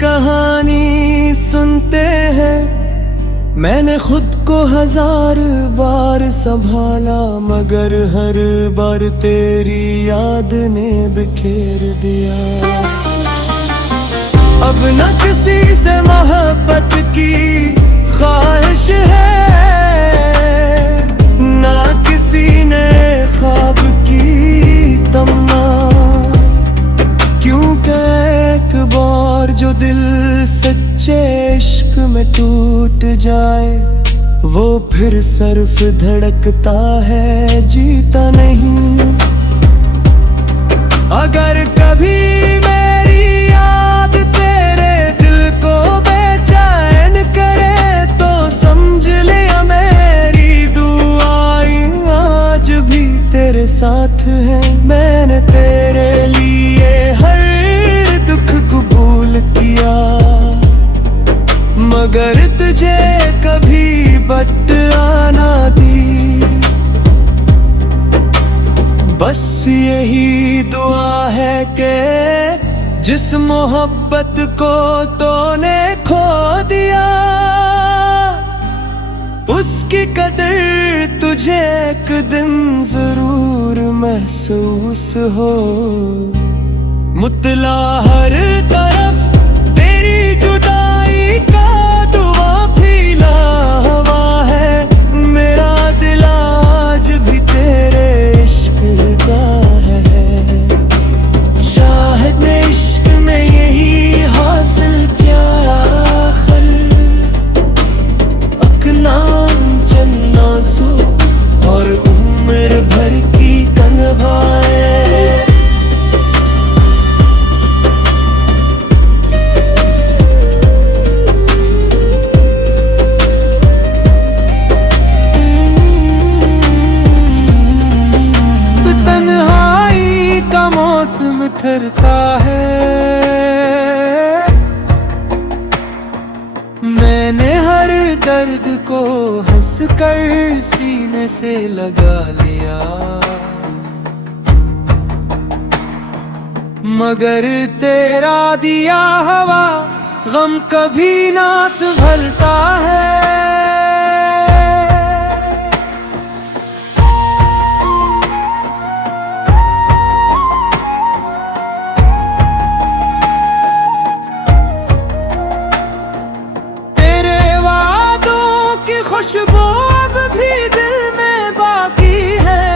कहानी सुनते हैं। मैंने खुद को 1000 बार संभाला, मगर हर बार तेरी याद ने बिखेर दिया। अब न किसी से मोहब्बत की ख्वाहिश है, ना किसी ने ख्वाब की तमन्ना। क्योंकि एक बार जो दिल सच्चे इश्क में टूट जाए, वो फिर सिर्फ धड़कता है, जीता नहीं। अगर कभी मेरी याद तेरे दिल को बेचैन करे, तो समझ लिया मेरी दुआएं आज भी तेरे साथ है। मैंने तेरे लिए हर दुख कबूल किया, मगर तुझे कभी बट आना दी। बस यही दुआ है कि जिस मोहब्बत को तूने खो दिया, उसकी कदर तुझे एक दिन जरूर महसूस हो। मुतला हर तरफ तेरी जुदाई का दुआ फीला हुआ है। मेरा दिल आज भी तेरे इश्क का है। शायद ने इश्क में यही हासिल किया, आखिर अकनाम जन्नासो और उम्र भर की तन्हाई। ठहरता है, मैंने हर दर्द को हंसकर सीने से लगा लिया, मगर तेरा दिया हवा गम कभी ना संभलता है। खुशबू अब भी दिल में बाकी है,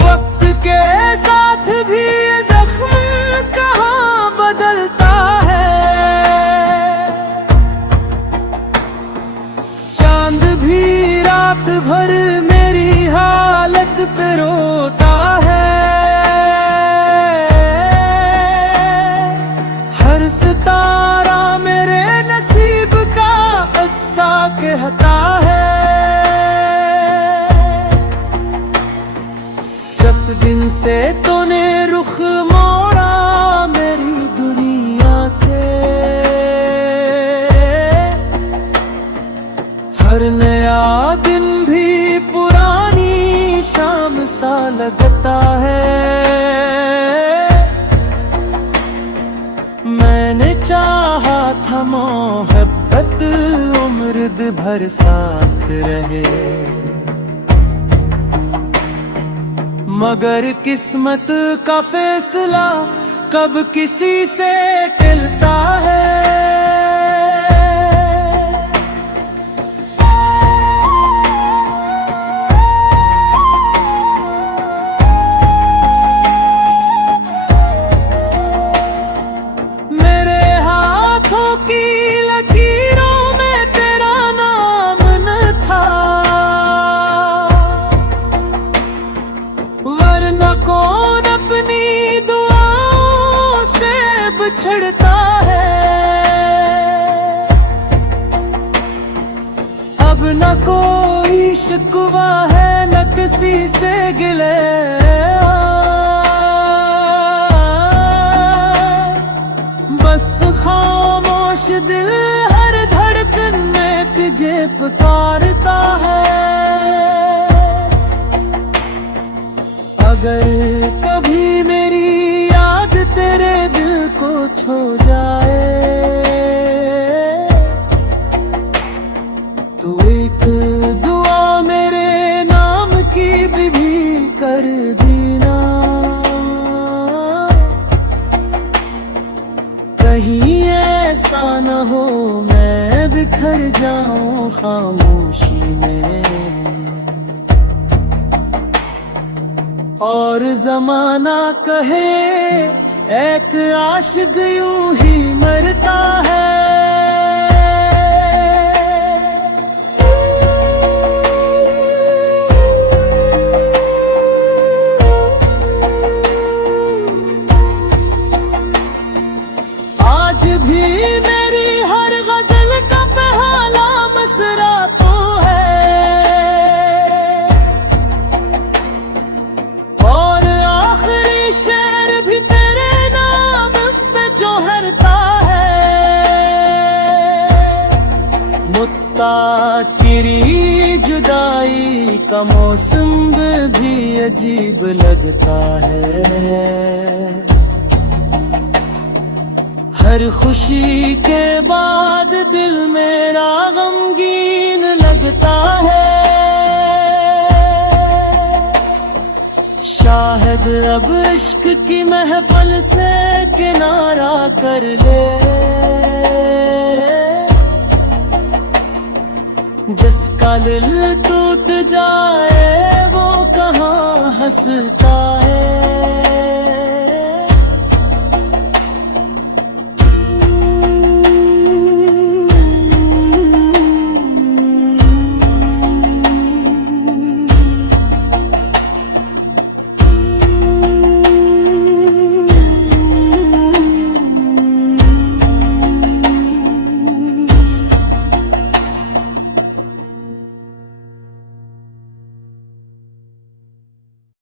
वक्त के साथ भी जख्म कहाँ बदलता है। चांद भी रात भर मेरी हालत पे रोता है। हर सितारा कहता है, जिस दिन से तूने रुख मोड़ा मेरी दुनिया से, हर नया दिन भी पुरानी शाम सा लगता है। मैंने चाहा था मोहब्बत उम्र भर साथ रहे, मगर किस्मत का फैसला कब किसी से टलता है। मेरे हाथों की लकीरों में तेरा नाम न था, वरना कौन अपनी दुआओं से बिछड़ता है। अब न कोई शिकवा है न किसी से गिले, बस खामोश दिल हर धड़कन में तुझे पुकारता है। अगर कभी मेरी कुछ हो जाए, तू एक दुआ मेरे नाम की भी कर देना। कहीं ऐसा न हो मैं बिखर जाऊं खामोशी में, और ज़माना कहे एक आशिक यूं ही मरता है। आज भी मेरी हर गजल का पहला मसरा तो है, और आखिरी शेर भी तेरे नाम पे जोहरता है। मुत्ता तेरी जुदाई का मौसम भी अजीब लगता है, हर खुशी के बाद दिल मेरा गमगीन लगता है। शायद अब इश्क की महफिल से किनारा कर ले, जिसका दिल टूट जाए वो कहाँ हंसता है।